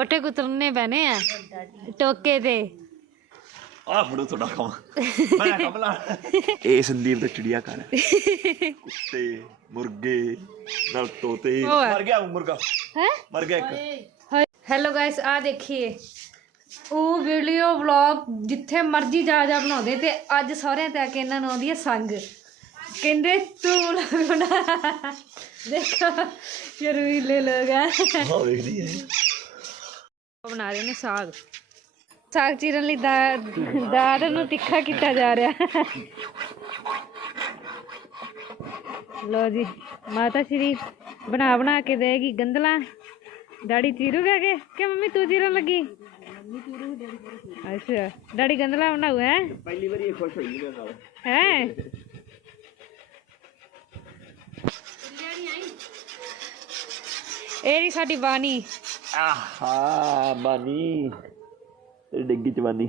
ਪੱਟੇ ਕੁਤਰਨੇ ਪੈਣੇ ਆ ਟੋਕੇ ਤੇ ਆ ਫੜੋ ਤੁਹਾਡਾ ਕੰਮ ਮੈਂ ਕਮਲਾ ਇਹ ਸੰਦੀਪ ਦਾ ਚਿੜੀਆ ਘਰ ਹੈ ਕੁੱਤੇ ਮੁਰਗੇ ਨਾਲ ਤੋਤੇ ਉਹ ਹੈ। ਮਰ ਗਿਆ ਮੁਰਗਾ ਹੈ ਮਰ ਗਿਆ ਇੱਕ ਹੈਲੋ ਗਾਇਸ ਆ ਦੇਖੀਏ ਉਹ ਵੀਡੀਓ ਵਲੌਗ ਜਿੱਥੇ ਮਰਜ਼ੀ ਜਾ ਜਾ ਬਣਾਉਂਦੇ ਤੇ ਅੱਜ ਸਹੁਰਿਆਂ ਤੇ ਆ ਕੇ ਇਹਨਾਂ ਨੂੰ ਆਉਂਦੀ ਹੈ ਸੰਗ ਕਹਿੰਦੇ ਤੂੰ vlog ਬਣਾ ਦੇਖੋ ਸ਼ਰਮੀਲੇ ਲੋਕ ਆ ਹਾਂ ਵੇਖਦੀ ਹੈ ਉਹ ਬਣਾ ਰਹੇ ਨੇ ਸਾਗ। ਸਾਗ ਚੀਰਨ ਲਈ ਦਾ ਦਾੜ ਨੂੰ ਤਿੱਖਾ ਕੀਤਾ ਜਾ ਰਿਹਾ। ਲੋ ਜੀ ਮਾਤਾ ਸ਼੍ਰੀ ਬਣਾ ਬਣਾ ਕੇ ਦੇਗੀ ਗੰਦਲਾ ਡਾੜੀ ਚੀਰੂਗਾ ਕਿ ਕਿ ਮੰਮੀ ਤੂੰ ਚੀਰਨ ਲੱਗੀ? ਅੱਛਾ ਡਾੜੀ ਗੰਦਲਾ ਬਣਾਉ ਹੈ? ਪਹਿਲੀ ਵਾਰੀ ਇਹ ਖੁਸ਼ ਹੋਈ ਮੇਰੇ ਨਾਲ। ਹੈ? ਇਹ ਜੀ ਸਾਡੀ ਬਾਣੀ। ਆਹਾ ਬਾਨੀ। ਡਿੱਗੀ ਚ ਬਾਨੀ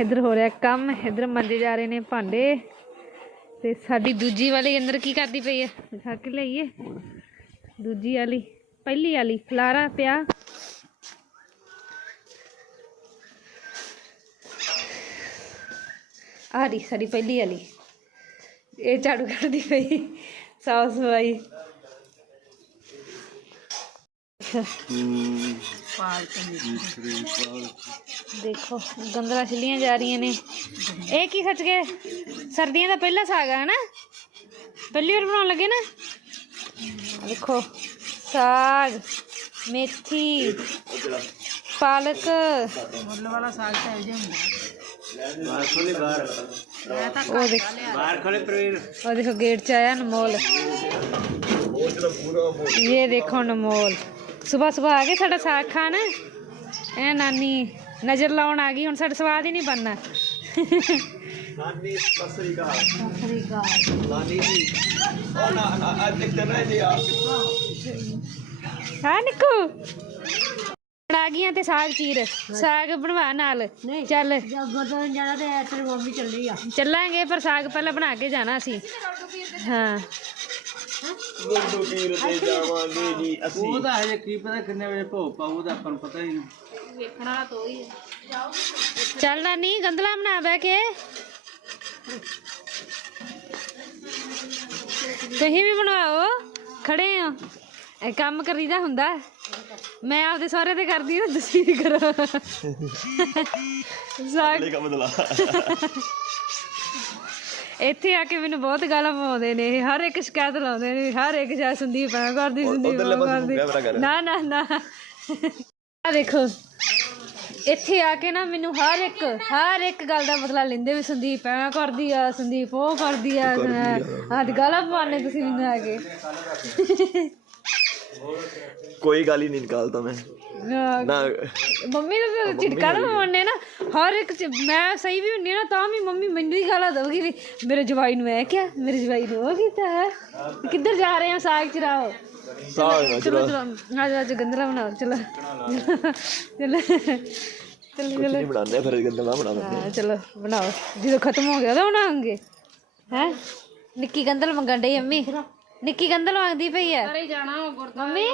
ਇੱਧਰ ਹੋ ਰਿਹਾ ਕੰਮ, ਇੱਧਰ ਮੰਜੇ ਜਾ ਰਹੇ ਨੇ ਭਾਂਡੇ। ਤੇ ਸਾਡੀ ਦੂਜੀ ਵਾਲੀ ਅੰਦਰ ਕੀ ਕਰਦੀ ਪਈ ਹੈ? ਦਿਖਾ ਕੇ ਲਈਏ ਦੂਜੀ ਵਾਲੀ, ਪਹਿਲੀ ਵਾਲੀ ਖਲਾਰਾ ਪਿਆ। ਆ ਰਹੀ ਸਾਡੀ ਪਹਿਲੀ ਵਾਲੀ। ਇਹ ਝਾੜੂ ਕੱਢਦੀ ਪਈ। ਸਾਫ਼ ਸਫ਼ਾਈ ਦੇਖੋ ਗੰਦਲਾ ਛਿੱਲੀਆਂ ਜਾ ਰਹੀਆਂ ਨੇ। ਇਹ ਕੀ ਸੱਚ ਕੇ? ਸਰਦੀਆਂ ਦਾ ਪਹਿਲਾ ਸਾਗ ਹੈ ਨਾ ਪਹਿਲੀ ਵਾਰ ਬਣਾਉਣ ਲੱਗੇ ਨਾ? ਦੇਖੋ ਸਾਗ ਮੇਥੀ ਪਾਲਕ। ਮੁੱਲ ਵਾਲਾ ਸਾਗ ਤਾਂ ਇਹ ਹੁੰਦਾ। ਉਹ ਦੇਖ। ਬਾਹਰ ਖੜੇ ਪ੍ਰੇਰ ਉਹ ਦੇਖੋ ਗੇਟ ਚ ਆਇਆ ਅਨਮੋਲ ਇਹ ਦੇਖੋ ਅਨਮੋਲ ਸਵੇਰ ਸਵੇਰ ਆ ਗਏ ਸਾਡਾ ਸਾਗ ਖਾਣ? ਐ ਨਾਨੀ ਨਜ਼ਰ ਲਾਉਣ ਆ ਗਈ ਹੁਣ ਸਾਡਾ ਸਵਾਦ ਹੀ ਨਹੀਂ ਬਣਨਾ। ਨਾਨੀ ਸਸਰੀ ਕਾ ਨਾਨੀ ਜੀ। ਉਹ ਨਾ ਨਾ ਅੱਜ ਤੱਕ ਰਹਿ ਜੀ ਆ ਹਾਂ ਨਿੱਕੂ। ਆ ਗਈਆਂ ਤੇ ਸਾਗ ਚੀਰ ਸਾਗ ਬਣਵਾ ਨਾਲ। ਚੱਲ। ਗੁਰਦੁਆਰੇ ਜਾਣਾ ਤੇ ਤੇਰੀ ਮੰਮੀ ਚੱਲੀ ਆ। ਚੱਲਾਂਗੇ ਪਰ ਸਾਗ ਪਹਿਲਾਂ ਬਣਾ ਕੇ ਜਾਣਾ ਸੀ। ਹਾਂ। ਗੁਰਦੂ ਪੀਰ ਤੇ ਜਾਵਾਂਗੇ ਜੀ ਅਸੀਂ। ਉਹਦਾ ਹਜੇ ਕੀ ਪਤਾ ਕਿੰਨੇ ਵਜੇ ਭੋਗ ਪਾਊ ਉਹਦਾ ਆਪਾਂ ਨੂੰ ਪਤਾ ਹੀ ਨਹੀਂ। ਚੱਲ ਨਾਨੀ ਗੰਦਲਾ ਬਣਾ ਬੈ ਕੇ। ਤੁਸੀਂ ਵੀ ਬਣਾਓ ਖੜੇ ਹੋ। ਇਹ ਕੰਮ ਕਰੀਦਾ ਹੁੰਦਾ। ਮੈਂ ਆਪਦੇ ਸਹੁਰੇ ਤੇ ਕਰਦੀ ਹਾਂ ਤੁਸੀਂ ਵੀ ਕਰੋ। ਲੈ ਕੰਮ ਬਦਲਾ ਇੱਥੇ ਆ ਕੇ ਮੈਨੂੰ ਬਹੁਤ ਗਾਲਾਂ ਪਾਉਂਦੇ ਨੇ ਇਹ ਹਰ ਇੱਕ ਸ਼ਿਕਾਇਤ ਲਾਉਂਦੇ ਨੇ ਹਰ ਇੱਕ ਸ਼ਾਇਦ ਸੰਦੀਪ ਐਂ ਕਰਦੀ ਸੰਦੀਪ ਉੱਧਰਲੇ ਪਾਸੇ ਕਰਦੀ। ਨਾ ਨਾ ਨਾ। ਆ ਦੇਖੋ ਇੱਥੇ ਆ ਕੇ ਨਾ ਮੈਨੂੰ ਹਰ ਇੱਕ ਹਰ ਇੱਕ ਗੱਲ ਦਾ ਬਦਲਾ ਲੈਂਦੇ ਵੀ ਸੰਦੀਪ ਐਂ ਕਰਦੀ ਆ ਸੰਦੀਪ ਉਹ ਕਰਦੀ ਆ ਤੇ ਗਾਲਾਂ ਪਾਉਂਦੇ ਤੁਸੀਂ ਮੈਨੂੰ ਆ ਕੇ। ਕੋਈ ਗੱਲ ਹੀ ਨਹੀਂ ਨਿਕਾਲਦਾ ਮੈਂ। ਆਹ, ਨਾ। ਮੰਮੀ ਤਾਂ ਝਿੜਕਾ ਨਾ ਮੰਨੇ ਨਾ ਹਰ ਇੱਕ ਚ ਮੈਂ ਸਹੀ ਵੀ ਹੁੰਨੀ ਆ ਨਾ ਤਾਂ ਵੀ ਮੰਮੀ ਮੈਨੂੰ ਹੀ ਗਾਲਾਂ ਦਊਗੀ ਵੀ ਮੇਰੇ ਜਵਾਈ ਨੂੰ ਐ ਕਿਹਾ ਮੇਰੇ ਜਵਾਈ ਨੂੰ ਉਹ ਕੀਤਾ ਹੈ। ਕਿੱਧਰ ਜਾ ਰਹੇ ਆ ਸਾਗ ਚਰਾਓ? ਸਾਗ ਨਾ ਚਲੋ ਚਲੋ ਅੱਜ ਅੱਜ ਗੰਦਲਾ ਬਣਾਓ ਚਲੋ। ਚਲੋ ਚਲੋ ਚਲੋ ਨਹੀਂ ਬਣਾਉਂਦੇ ਫਿਰ ਗੰਦਲਾ ਬਣਾਉਂਦੇ ਹਾਂ ਚਲੋ ਬਣਾਓ। ਜਦੋਂ ਖਤਮ ਹੋ ਗਿਆ ਤਾਂ ਬਣਾਵਾਂਗੇ। ਹੈ? ਨਿੱਕੀ ਗੰਦਲ ਮੰਗਣ ਡਈ ਅੰਮੀ ਨਿੱਕੀ ਗੰਦਲ ਮੰਗਦੀ ਪਈ ਹੈ ਮੰਮੀ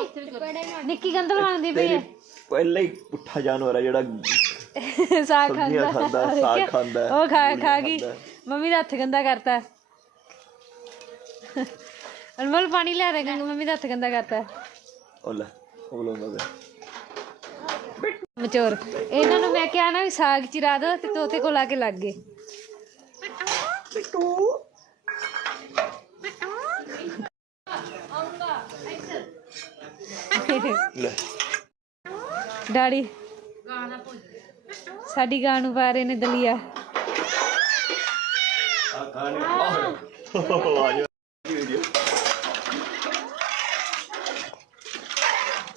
ਨਿੱਕੀ ਗੰਦਲ ਮੰਗਦੀ ਪਈ ਹੈ ਪਹਿਲੇ ਹੀ ਪੁੱਠਾ ਜਾਨਵਰ ਆ ਜਿਹੜਾ ਸਾਗ ਸਬਜ਼ੀਆਂ ਖਾਂਦਾ। ਖਾਂਦਾ, ਸਾਗ ਖਾਂਦਾ। ਉਹ ਖਾ ਖਾ ਗਈ। ਮੰਮੀ ਦਾ ਹੱਥ ਗੰਦਾ ਕਰਤਾ। ਅਨਮੋਲ ਪਾਣੀ ਲਿਆ ਦੇ ਗੰਗ ਮੰਮੀ ਦਾ ਹੱਥ ਗੰਦਾ ਕਰਤਾ। ਉਹ ਲੈ ਉਹ ਬੋਲਦਾ ਪਿਆ ਮਚੋਰ ਇਹਨਾਂ ਨੂੰ ਮੈਂ ਕਿਹਾ ਨਾ ਵੀ ਸਾਗ ਚਿਰਾ ਦੋ ਤੇ ਤੋਤੇ ਕੋਲ ਆ ਕੇ ਲੱਗ ਗਏ। ਲੈ। ਡਾੜੀ ਸਾਡੀ ਗਾਂ ਨੂੰ ਪਾ ਰਹੇ ਨੇ ਦਲੀਆ ਆ ਖਾਣੇ ਆ ਜਾ। ਵੀਡੀਓ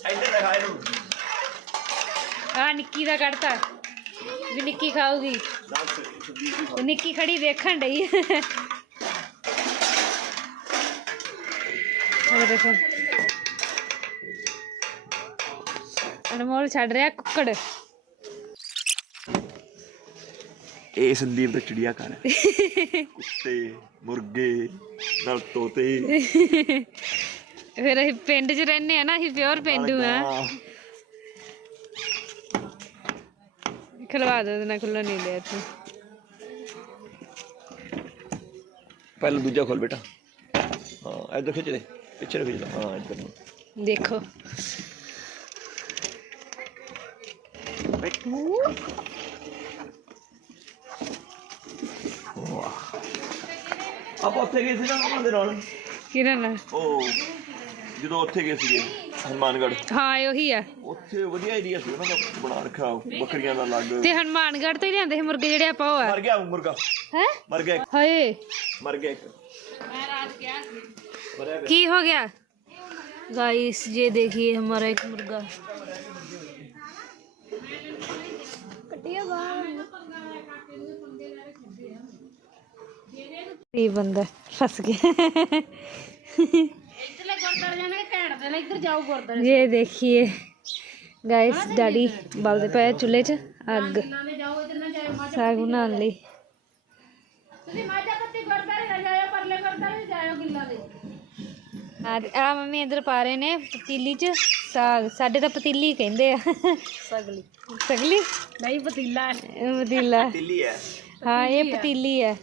ਇੱਧਰ ਦਿਖਾ ਇਹਨੂੰ। ਆ ਨਿੱਕੀ ਦਾ ਕੱਢਤਾ। ਵੀ ਨਿੱਕੀ ਖਾਊਗੀ। ਤੇ ਨਿੱਕੀ ਖੜੀ ਵੇਖਣ ਡਈ। ਉਹ ਦੇਖੋ। ਅਨਮੋਲ ਛੱਡ ਰਿਹਾ ਕੁੱਕੜ। ਇਹ ਸੰਦੀਪ ਦਾ ਚਿੜੀਆ ਘਰ ਹੈ। ਕੁੱਤੇ ਮੁਰਗੇ ਨਾਲ ਤੋਤੇ। ਫਿਰ ਅਸੀਂ ਪਿੰਡ 'ਚ ਰਹਿੰਦੇ ਆ ਨਾ ਅਸੀਂ ਪਿਓਰ ਪਿੰਡੂ ਆ ਹਾਂ। ਖਲਵਾ ਦੋ ਨਾ ਖੁੱਲਾ ਨਹੀਂ ਲਿਆ ਤੂੰ ਪਹਿਲਾਂ ਦੂਜਾ ਖੋਲ ਬੇਟਾ। ਹਾਂ ਇੱਧਰ ਖਿੱਚ ਦੇ ਪਿੱਛੇ ਨੂੰ ਖਿੱਚ ਲੈ ਹਾਂ ਇੱਧਰ ਨੂੰ। ਦੇਖੋ। ਵਾਹ ਆਪਾਂ ਉੱਥੇ ਗਏ ਸੀ ਨਾ ਉਹਨਾਂ ਦੇ ਨਾਲ ਕਿਰਨ ਉਹ ਜਦੋਂ ਉੱਥੇ ਗਏ ਸੀਗੇ ਹਨੂਮਾਨਗੜ੍ਹ ਹਾਂ ਇਹ ਉਹੀ ਆ ਉੱਥੇ ਵਧੀਆ ਏਰੀਆ ਸੀ ਉਹਨਾਂ ਦਾ ਬਣਾ ਰੱਖਿਆ ਬੱਕਰੀਆਂ ਦਾ ਲੱਗ ਤੇ ਹਨੂਮਾਨਗੜ੍ਹ ਤੋਂ ਹੀ ਲਿਆਂਦੇ ਸੀ ਮੁਰਗੇ ਜਿਹੜੇ ਆਪਾਂ ਉਹ ਆ ਮਰ ਗਿਆ ਉਹ ਮੁਰਗਾ ਹੈ ਮਰ ਗਿਆ ਇੱਕ, ਹਾਏ ਮਰ ਗਿਆ ਇੱਕ ਕੀ हो गया गाइस ये देखिए हमारा एक मुर्गा ये बंदा फंस गया ये देखिए गाइस डैडी बलदे पे चूल्हे च अग साग बनाने ਲਈ ਆ ਆ ਮੰਮੀ ਇਧਰ ਪਾ ਰਹੇ ਨੇ ਪਤੀਲੀ ਚ ਸਾਗ ਸਾਡੇ ਤਾਂ ਪਤੀਲੀ ਕਹਿੰਦੇ ਆ ਸਗਲੀ ਸਗਲੀ ਨਹੀਂ ਪਤੀਲਾ ਪਤੀਲਾ ਦਿੱਲੀ ਹੈ ਹਾਂ ਇਹ ਪਤੀਲੀ ਹੈ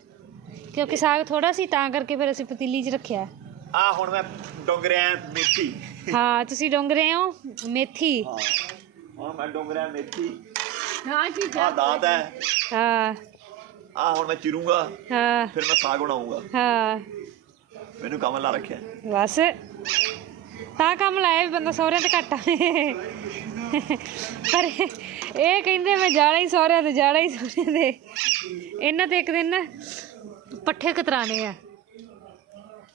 ਕਿਉਂਕਿ ਸਾਗ ਥੋੜਾ ਸੀ ਤਾਂ ਕਰਕੇ ਫਿਰ ਅਸੀਂ ਪਤੀਲੀ 'ਚ ਰੱਖਿਆ। ਆ ਹੁਣ ਮੈਂ ਡੋਂਗਰਿਆਂ ਮੇਥੀ। ਹਾਂ ਤੁਸੀਂ ਡੋਂਗਰੇ ਹੋ? ਮੇਥੀ। ਹਾਂ ਹੁਣ ਮੈਂ ਡੋਂਗਰਿਆਂ ਮੇਥੀ। ਆ ਦਾਤ ਹੈ। ਹਾਂ। ਆ ਹੁਣ ਮੈਂ ਚਿਰੂੰਗਾ ਹਾਂ। ਫਿਰ ਮੈਂ ਸਾਗ ਬਣਾਉਂਗਾ ਹਾਂ। ਮੈਨੂੰ ਕੰਮ ਲਾ ਰੱਖਿਆ। ਬਸ। ਤਾਂ ਕੰਮ ਲਾਇਆ ਵੀ ਬੰਦਾ ਸਹੁਰਿਆਂ ਤੇ ਘੱਟ ਆਵੇ। ਪਰ ਇਹ ਕਹਿੰਦੇ ਮੈਂ ਜਾਣਾ ਹੀ ਸਹੁਰਿਆਂ ਤੇ ਜਾਣਾ ਹੀ ਸਹੁਰਿਆਂ ਤੇ। ਇਹਨਾਂ ਤੇ ਇੱਕ ਦਿਨ ਨਾ ਪੱਠੇ ਕਤਰਾਣੇ ਆ।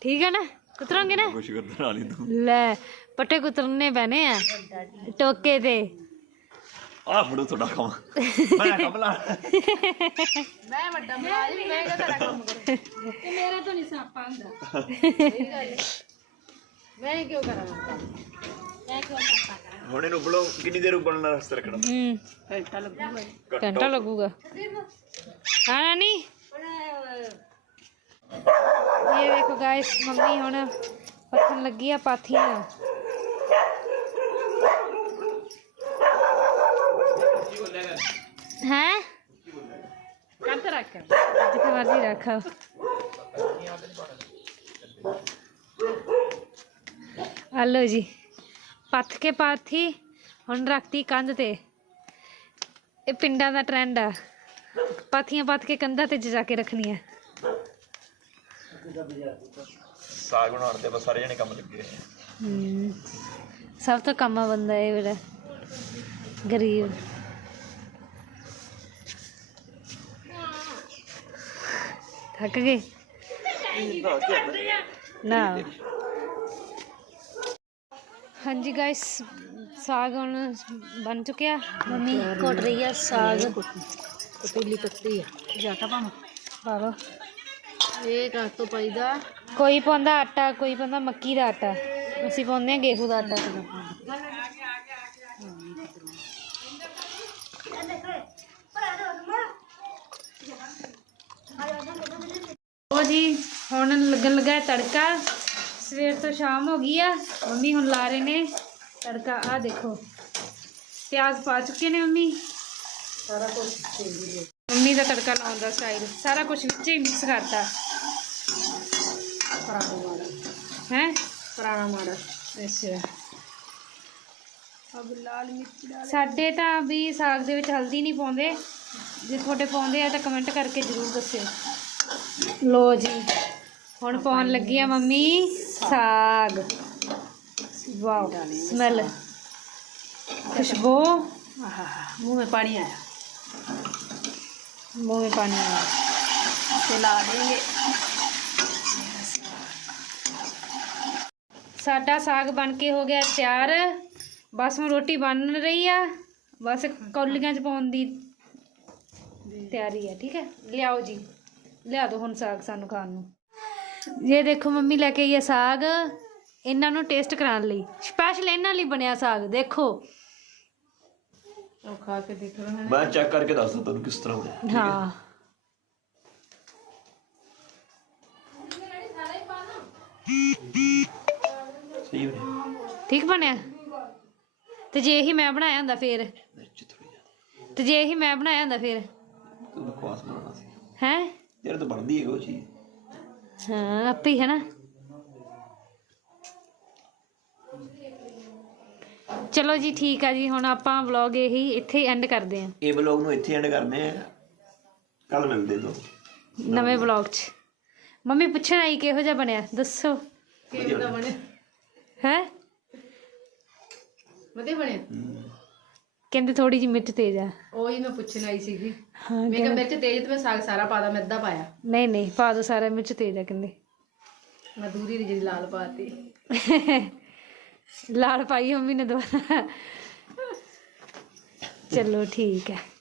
ਠੀਕ ਹੈ ਨਾ? ਕੁਤਰਾਂਗੇ ਨਾ? ਕੁਛ ਕਰਦਾ ਨਾਲ ਹੀ ਤੂੰ। ਲੈ ਪੱਠੇ ਕੁਤਰਨੇ ਪੈਣੇ ਆ ਟੋਕੇ ਤੇ। ਆ ਫੜੋ ਤੁਹਾਡਾ ਕੰਮ। ਮੈਂ ਕੰਮ ਲਾ ਹੁਣ ਇਹਨੂੰ ਉਬਲੋ ਕਿੰਨੀ ਦੇਰ ਉਬਲਣਾ ਰਸਤੇ ਰੱਖਣਾ? ਹੂੰ। ਘੱਟੋ- ਘੰਟਾ ਲੱਗੂਗਾ। ਹਾਂ ਨਾਨੀ ਇਹ ਦੇਖੋ ਗਾਇਸ ਮੰਮੀ ਹੁਣ ਪੱਥਨ ਲੱਗੀ ਆ ਪਾਥੀਆਂ ਹੈ ਕੰਤ ਰੱਖ ਜਿੱਥੇ ਮਰਜ਼ੀ ਰੱਖੋ ਹਲੋ ਜੀ ਪੱਥ ਕੇ ਪਾਥੀ ਹੁਣ ਰੱਖਤੀ ਕੰਧ ਤੇ ਇਹ ਪਿੰਡਾਂ ਦਾ ਟ੍ਰੈਂਡ ਆ ਪਾਥੀਆਂ ਪੱਥ ਕੇ ਕੰਧਾਂ ਤੇ ਜਾ ਕੇ ਰੱਖਣੀਆਂ ਸਾਗ ਬਣਾਉਣ ਤੇ ਬਸ ਸਾਰੇ ਜਣੇ ਕੰਮ ਲੱਗੇ। ਹੋਏ ਆ। ਹਮ, ਸਭ ਤੋਂ ਕੰਮਾ ਬੰਦਾ ਇਹ ਮੇਰਾ ਗਰੀਬ। ਥੱਕ ਗਏ? ਨਾ। ਹਾਂਜੀ ਗਾਇਸ ਸਾਗ ਹੁਣ ਬਣ ਚੁੱਕਿਆ। ਮੰਮੀ ਘੋਟ ਰਹੀ ਆ ਸਾਗ। ਪਤੀਲੀ ਪੱਤੀ ਆ। ਜਾਟਾ ਪਾਵਾਂ? ਪਾ ਲਓ। ਇਹ ਕਾਸ ਤੋਂ ਪਾਈਦਾ। ਕੋਈ ਪਾਉਂਦਾ ਆਟਾ ਕੋਈ ਪਾਉਂਦਾ ਮੱਕੀ ਦਾ ਆਟਾ। ਅਸੀਂ ਪਾਉਂਦੇ ਆ ਗੇਹੂੰ ਦਾ ਆਟਾ। ਉਹ ਜੀ ਹੁਣ ਲੱਗਣ ਲੱਗਾ ਹੈ ਤੜਕਾ। ਸਵੇਰ ਤੋਂ ਸ਼ਾਮ ਹੋ ਗਈ ਆ। ਮੰਮੀ ਹੁਣ ਲਾ ਰਹੇ ਨੇ ਤੜਕਾ। ਆ ਦੇਖੋ ਪਿਆਜ਼ ਪਾ ਚੁੱਕੇ ਨੇ ਮੰਮੀ। ਸਾਰਾ ਕੁਝ ਮੰਮੀ ਦਾ ਤੜਕਾ ਲਾਉਣ ਦਾ ਸਟਾਈਲ ਸਾਰਾ ਕੁਝ ਵਿੱਚ ਹੀ ਮਿਕਸ ਕਰਤਾ। ਪੁਰਾਣਾ ਮਾਡਲ ਹੈ? ਪੁਰਾਣਾ ਮਾਡਲ ਅੱਛਾ। ਅਬ ਲਾਲ ਮਿਰਚ ਡਾਲ ਸਾਡੇ ਤਾਂ ਵੀ ਸਾਗ ਦੇ ਵਿੱਚ ਹਲਦੀ ਨਹੀਂ ਪਾਉਂਦੇ। ਜੇ ਤੁਹਾਡੇ ਪਾਉਂਦੇ ਆ ਤਾਂ ਕਮੈਂਟ ਕਰਕੇ ਜ਼ਰੂਰ ਦੱਸਿਓ। ਲੋ ਜੀ ਹੁਣ ਪਾਉਣ ਲੱਗੀ ਆ ਮੰਮੀ ਸਾਗ। ਵਾਓ ਸਮੈਲ ਖੁਸ਼ਬੂ। ਆਹਾ ਮੂੰਹ ਪਾਣੀ ਆਇਆ। ਮੂੰਹ ਪਾਣੀ ਆਇਆ। ਚਲਾ ਦੇंगे ਸਾਡਾ ਸਾਗ ਬਣ ਕੇ ਹੋ ਗਿਆ ਤਿਆਰ। ਬਸ ਹੁਣ ਰੋਟੀ ਬਣ ਰਹੀ ਆ। ਬਸ ਕੌਲੀਆਂ ਚ ਪਾਉਣ ਦੀ ਤਿਆਰੀ ਹੈ ਠੀਕ ਹੈ ਲਿਆਓ ਜੀ। ਲਿਆ ਦਿਓ ਹੁਣ ਸਾਗ ਸਾਨੂੰ ਖਾਣ ਨੂੰ। ਇਹ ਦੇਖੋ ਮੰਮੀ ਲੈ ਕੇ ਆਈ ਹੈ ਸਾਗ। ਇਹਨਾਂ ਨੂੰ ਟੇਸਟ ਕਰਾਉਣ ਲਈ। ਸਪੈਸ਼ਲ ਇਹਨਾਂ ਲਈ ਬਣਿਆ ਸਾਗ ਦੇਖੋ। ਉਹ ਖਾ ਕੇ ਦੇਖ ਲਓ ਮੈਂ ਚੈੱਕ ਕਰਕੇ ਦੱਸਦਾ ਤੁਹਾਨੂੰ ਕਿਸ ਤਰ੍ਹਾਂ ਬਣਿਆ। ਹਾਂ। ਬਣਿਆ? ਤੇ ਜੇ ਇਹੀ ਮੈਂ ਬਣਾਇਆ ਹੁੰਦਾ ਫੇਰ? ਮਿਰਚ ਥੋੜੀ ਜ਼ਿਆਦਾ। ਤੇ ਜੇ ਇਹੀ ਮੈਂ ਬਣਾਇਆ ਹੁੰਦਾ ਫੇਰ? ਤੂੰ ਬਕਵਾਸ ਬਣਾਉਣਾ ਸੀ। ਹੈ? ਯਾਰ ਤਾਂ ਬਣਦੀ ਹੈ ਉਹ ਚੀਜ਼ ਹਾਂ ਆਪੇ ਹੀ ਹੈ ਨਾ। ਚਲੋ ਜੀ ਠੀਕ ਆ ਜੀ। ਹੁਣ ਆਪਾਂ ਵਲੌਗ ਇਹੀ ਇੱਥੇ ਐਂਡ ਕਰਦੇ ਹਾਂ। ਇਹ ਵਲੌਗ ਨੂੰ ਇੱਥੇ ਐਂਡ ਕਰਨੇ ਆ ਕੱਲ ਮਿਲਦੇ ਤੋਂ ਨਵੇਂ ਵਲੌਗ 'ਚ। ਮੰਮੀ ਪੁੱਛਣ ਆਈ ਕਿਹੋ ਜਿਹਾ ਬਣਿਆ? ਦੱਸੋ। ਕਿਵੇਂ ਦਾ ਬਣਿਆ? ਹੈ? ਵਧੀਆ ਬਣਿਆ? ਕਹਿੰਦੇ ਥੋੜੀ ਜਿਹੀ ਮਿਰਚ ਤੇਜ਼ ਆ। ਉਹੀ ਮੈਂ ਪੁੱਛਣ ਆਈ ਸੀਗੀ। ਹਾਂ ਮੈਂ ਕਿਹਾ ਮਿਰਚ ਤੇਜ਼ ਤੇ ਮੈਂ ਸਾਗ ਸਾਰਾ ਪਾਦਾ ਮੈਂ ਅੱਧਾ ਪਾਇਆ। ਨਹੀਂ ਨਹੀਂ ਪਾ ਦੋ ਸਾਰਾ ਮਿਰਚ ਤੇਜ਼ ਆ ਕਹਿੰਦੇ। ਮੈਂ ਦੂਰੀ ਦੀ ਜਿਹੜੀ ਲਾਲ ਪਾਤੀ। ਲਾਲ ਪਾਈ ਮੰਮੀ ਨੇ ਦੁਬਾਰਾ। ਚਲੋ ਠੀਕ ਹੈ